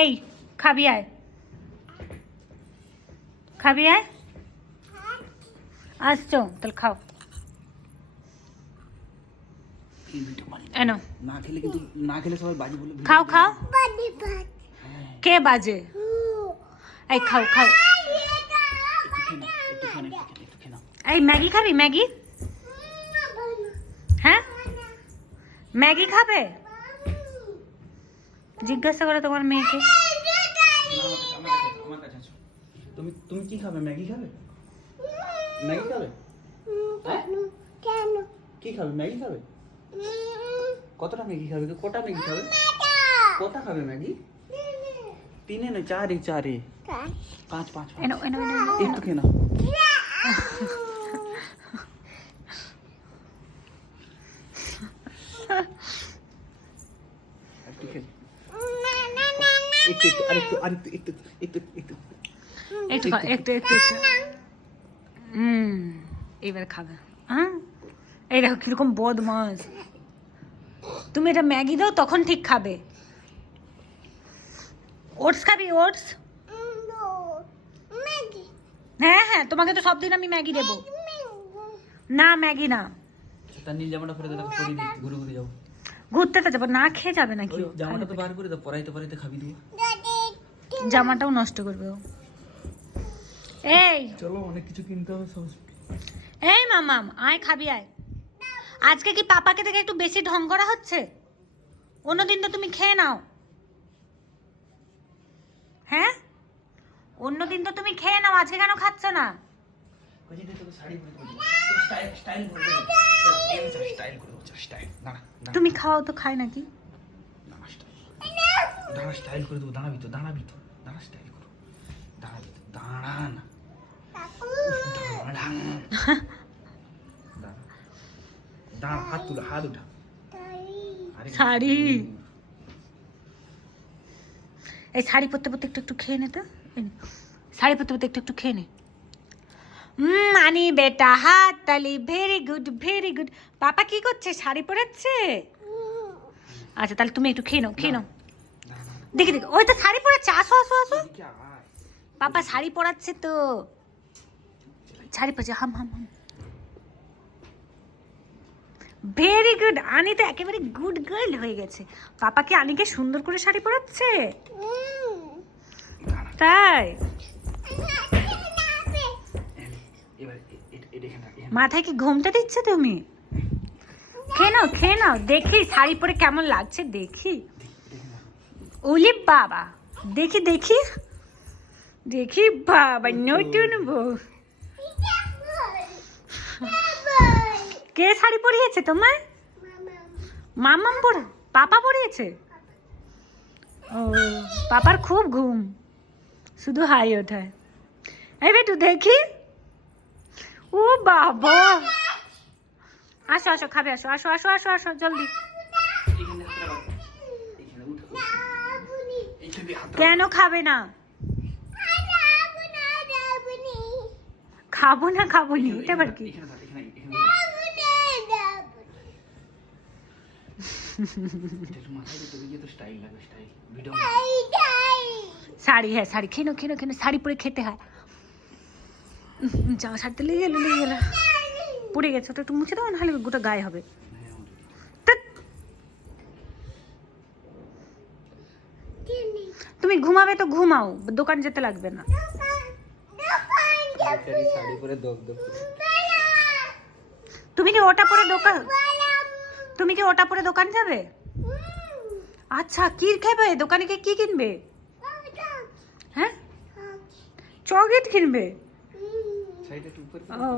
এই খাবি আয়, খাবি আয়, আসছো তাহলে খাও। এনো না খেলে কিন্তু না খেলে সবাই বাজি বলে খাও খাও। কে বাজে? এই খাও খাও। এই ম্যাগি খাবি? ম্যাগি? হ্যাঁ ম্যাগি খাবে? জিজ্ঞাসা করো তোমার মেয়েকে। তুমি তুমি কি খাবে? ম্যাগি খাবে? ম্যাগি খাবে? কেন? কি খাবে? ম্যাগি খাবে? কতটা ম্যাগি খাবে? কটা ম্যাগি খাবে? কটা খাবে ম্যাগি? তিনে না চারে, চারে পাঁচ পাঁচ এনো এনো এনো এনো। একটু খেয়ে নাও। একটু খেয়ে একটু একটু আরেকটু আরেকটু একটু একটু একটু একটু খাও, একটু একটু একটু। এবার খাবে। হ্যাঁ এই দেখো কিরকম বদমাস। তুমি এটা ম্যাগি দাও তখন ঠিক খাবে। ওটস খাবি? ওটস? হ্যাঁ হ্যাঁ তোমাকে তো সব দিন আমি ম্যাগি দেবো। না ম্যাগি না। তার নীল জামাটা পরে দাও, পরে দিই ঘুরে ঘুরে যাও। ঘুরতে তো যাবো, না খেয়ে যাবে নাকি? ওই জামাটা তো বার করে দাও, পরাইতে পরাইতে খাবি দিও। জামাটাও নষ্ট করবে ও। এই চলো অনেক কিছু কিনতে হবে সব। এই মামাম আয় খাবি আয়। আজকে কি পাপাকে দেখে একটু বেশি ঢং করা হচ্ছে? অন্যদিন তো তুমি খেয়ে নাও। হ্যাঁ অন্যদিন তো তুমি খেয়ে নাও, আজকে কেন খাচ্ছ না? তুমি খাও তো, খাই নাকি? দাঁড়া স্টাইল করে দেবো, দাঁড়াবি তো, দাঁড়াবি তো, দাঁড়া স্টাইল করো, দাঁড়াবি তো, দাঁড়া না, দাঁড়া, হাত তুলো, হাত উঠা। শাড়ি, এই শাড়ি পরতে পরতে একটু একটু খেয়ে নে তো। এই নে, শাড়ি পরতে পরতে একটু একটু খেয়ে নে। মানি বেটা হাত তালি, ভেরি গুড ভেরি গুড। পাপা কি করছে? শাড়ি পরেছে। আচ্ছা তাহলে তুমি একটু খেয়ে নাও, খেয়ে নাও। দেখি দেখি ওই তো শাড়ি পরাচ্ছে, আসো আসো আসো। পাপা শাড়ি পরাচ্ছে তো, শাড়ি পরছে। হাম হাম হাম। Very good. আনি তো একেবারে গুড গার্ল হয়ে গেছে। পাপা কি আনিকে সুন্দর করে শাড়ি পরাচ্ছে? তাই? মাথায় কি ঘুমটা দিচ্ছে তুমি? খেয়ে নাও খেয়ে নাও, দেখি শাড়ি পরে কেমন লাগছে দেখি। ওলি বাবা, দেখি দেখি দেখি বাবা, নতুন বউ। কে শাড়ি পরিয়েছে তোমার? মামাম পরে? পাপা পরিয়েছে? ও পাপার খুব ঘুম, শুধু হাই ওঠায়। এই বেটু দেখি। ও বাবা, আসো আসো খাবে, আসো আসো আসো আসো আসো জলদি। কেন খাবে না? খাবো না খাবো নি, এটা আবার কি? শাড়ি, হ্যাঁ শাড়ি খেনো খেনো খেনো, শাড়ি পরে খেতে হয়। জামা শাড়িতে লেগে গেলো, লেগে গেলো, পড়ে গেছে। ওটা একটু মুছে দাও, নাহলে গোটা গায়ে হবে। তুমি ঘুমাবে তো ঘুমাও, দোকান যেতে লাগবে না। তুমি কি ওটা পরে দোকান, তুমি কি ওটা পরে দোকান যাবে? আচ্ছা কি খাবে দোকানে, কি কিনবে? হ্যাঁ চকলেট কিনবে। ও